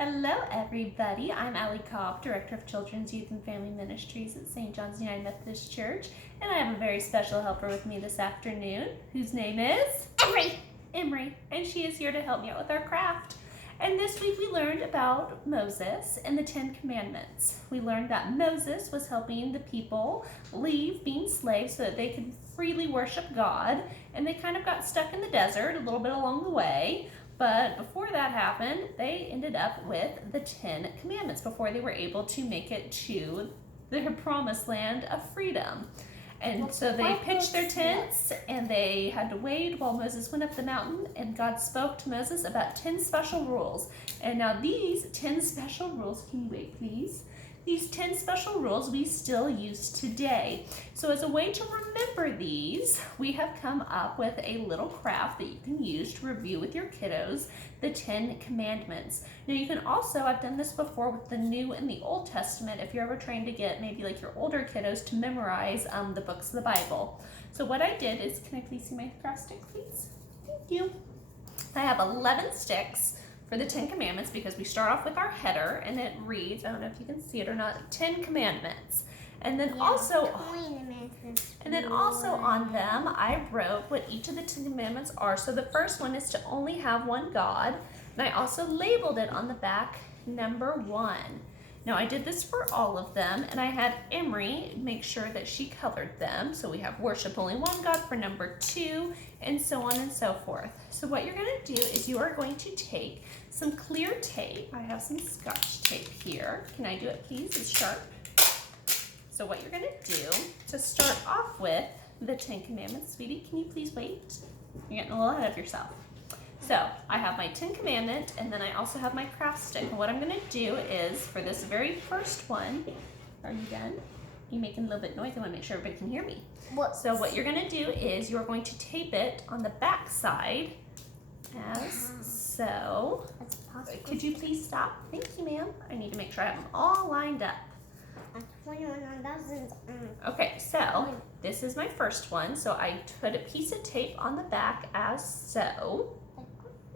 Hello everybody, I'm Allie Cobb, Director of Children's Youth and Family Ministries at St. John's United Methodist Church, and I have a very special helper with me this afternoon, whose name is Emery, and she is here to help me out with our craft. And this week we learned about Moses and the 10 Commandments. We learned that Moses was helping the people leave being slaves so that they could freely worship God, and they kind of got stuck in the desert a little bit along the way. But before that happened, they ended up with the 10 Commandments before they were able to make it to their promised land of freedom. And so they pitched their tents and they had to wait while Moses went up the mountain, and God spoke to Moses about 10 special rules. And now these 10 special rules, can you wait please? These 10 special rules we still use today. So as a way to remember these, we have come up with a little craft that you can use to review with your kiddos the 10 Commandments. Now you can also, I've done this before with the New and the Old Testament, if you're ever trying to get maybe like your older kiddos to memorize the books of the Bible. So what I did is, can I please see my craft stick please? Thank you. I have 11 sticks for the 10 Commandments because we start off with our header and it reads, I don't know if you can see it or not, 10 Commandments. And then also on them I wrote what each of the 10 Commandments are. So the first one is to only have one God, and I also labeled it on the back number 1. Now I did this for all of them, and I had Emery make sure that she colored them. So we have worship only one God for number 2, and so on and so forth. So what you're going to do is you are going to take some clear tape. I have some Scotch tape here. Can I do it please? It's sharp. So what you're going to do to start off with the 10 Commandments, sweetie, can you please wait? You're getting a little ahead of yourself. So I have my 10 Commandment, and then I also have my craft stick. And what I'm going to do is, for this very first one, are you done? You're making a little bit of noise. I want to make sure everybody can hear me. So what you're going to do is you're going to tape it on the back side as so. Could you please stop? Thank you, ma'am. I need to make sure I have them all lined up. Okay, so this is my first one. So I put a piece of tape on the back as so.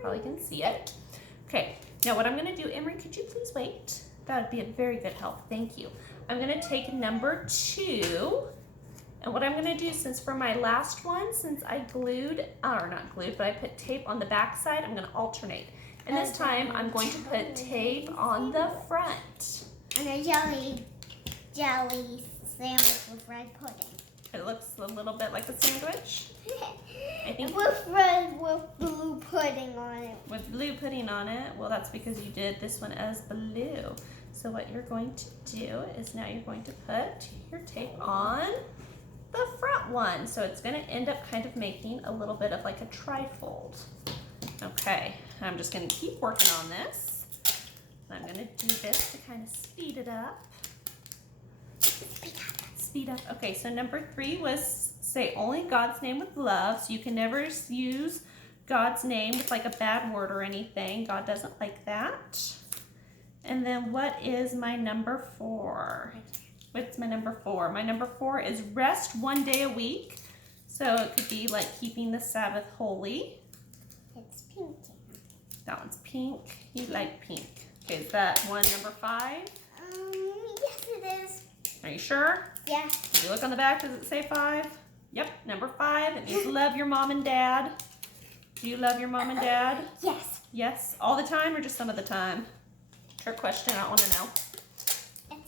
Probably can see it. Okay, now what I'm going to do, Emery, could you please wait? That would be a very good help. Thank you. I'm going to take number 2, and what I'm going to do, since for my last one, since I glued, or not glued, but I put tape on the back side, I'm going to alternate. And this time I'm going to put tape on the front. And a jelly sandwich with red pudding. It looks a little bit like a sandwich. I think with blue pudding on it. With blue pudding on it? Well, that's because you did this one as blue. So what you're going to do is now you're going to put your tape on the front one. So it's going to end up kind of making a little bit of like a trifold. Okay, I'm just going to keep working on this. I'm going to do this to kind of speed it up. Speed up. Okay, so number 3 was say only God's name with love. So you can never use God's name with like a bad word or anything. God doesn't like that. And then what is my number 4? What's my number 4? My number 4 is rest 1 day a week. So it could be like keeping the Sabbath holy. It's pink. That one's pink. You like pink. Okay, is that one number 5? Yes it is. Are you sure? Yeah. Did you look on the back? Does it say 5? Yep, number 5. It means love your mom and dad. Do you love your mom and dad? Yes. Yes, all the time or just some of the time? Trick question, I want to know.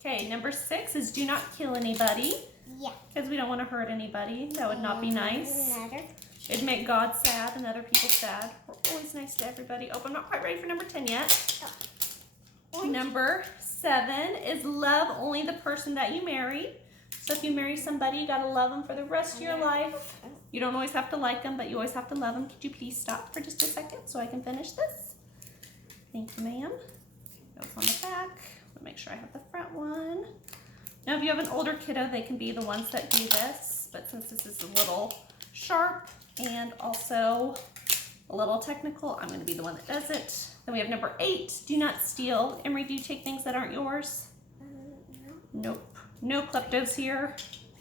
Okay, number 6 is do not kill anybody. Yeah. Because we don't want to hurt anybody. That would not be nice. It'd make God sad and other people sad. We're always nice to everybody. Oh, I'm not quite ready for number 10 yet. Number 7 is love only the person that you marry. So if you marry somebody, you gotta love them for the rest of your life. You don't always have to like them, but you always have to love them. Could you please stop for just a second so I can finish this? Thank you, ma'am. Goes on the back. I'll make sure I have the front one. Now, if you have an older kiddo, they can be the ones that do this. But since this is a little sharp and also a little technical, I'm gonna be the one that does it. Then we have number 8, do not steal. Emery, do you take things that aren't yours? No. Nope. No kleptos here.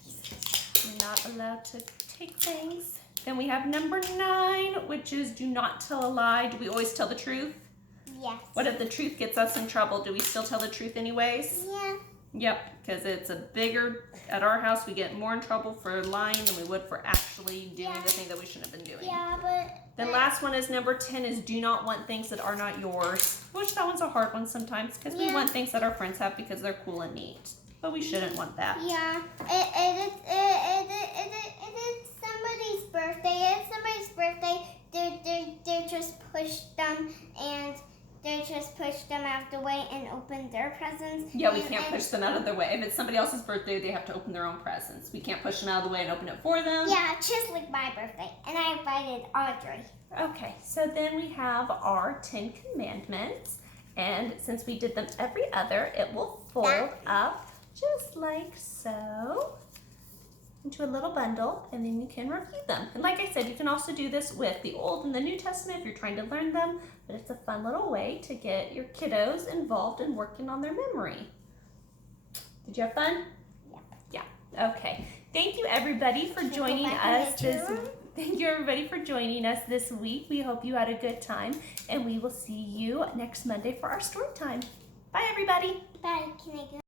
You're not allowed to take things. Then we have number 9, which is do not tell a lie. Do we always tell the truth? Yes. What if the truth gets us in trouble? Do we still tell the truth anyways? Yeah. Yep, because it's a bigger, at our house we get more in trouble for lying than we would for actually doing the thing that we shouldn't have been doing. Yeah, but... The last one is number 10 is do not want things that are not yours. Which that one's a hard one sometimes because we want things that our friends have because they're cool and neat. But we shouldn't want that. Yeah, it's somebody's birthday. It's somebody's birthday. They just push them and they just push them out of the way and open their presents. Yeah, we can't push them out of their way. If it's somebody else's birthday, they have to open their own presents. We can't push them out of the way and open it for them. Yeah, just like my birthday. And I invited Audrey. Okay, so then we have our 10 commandments. And since we did them every other, it will fold up just like so into a little bundle, and then you can review them. And like I said, you can also do this with the Old and the New Testament if you're trying to learn them, but it's a fun little way to get your kiddos involved in working on their memory. Did you have fun? Yep. Yeah. Okay. Thank you everybody for joining us Thank you everybody for joining us this week. We hope you had a good time, and we will see you next Monday for our story time. Bye everybody. Bye. Can I go?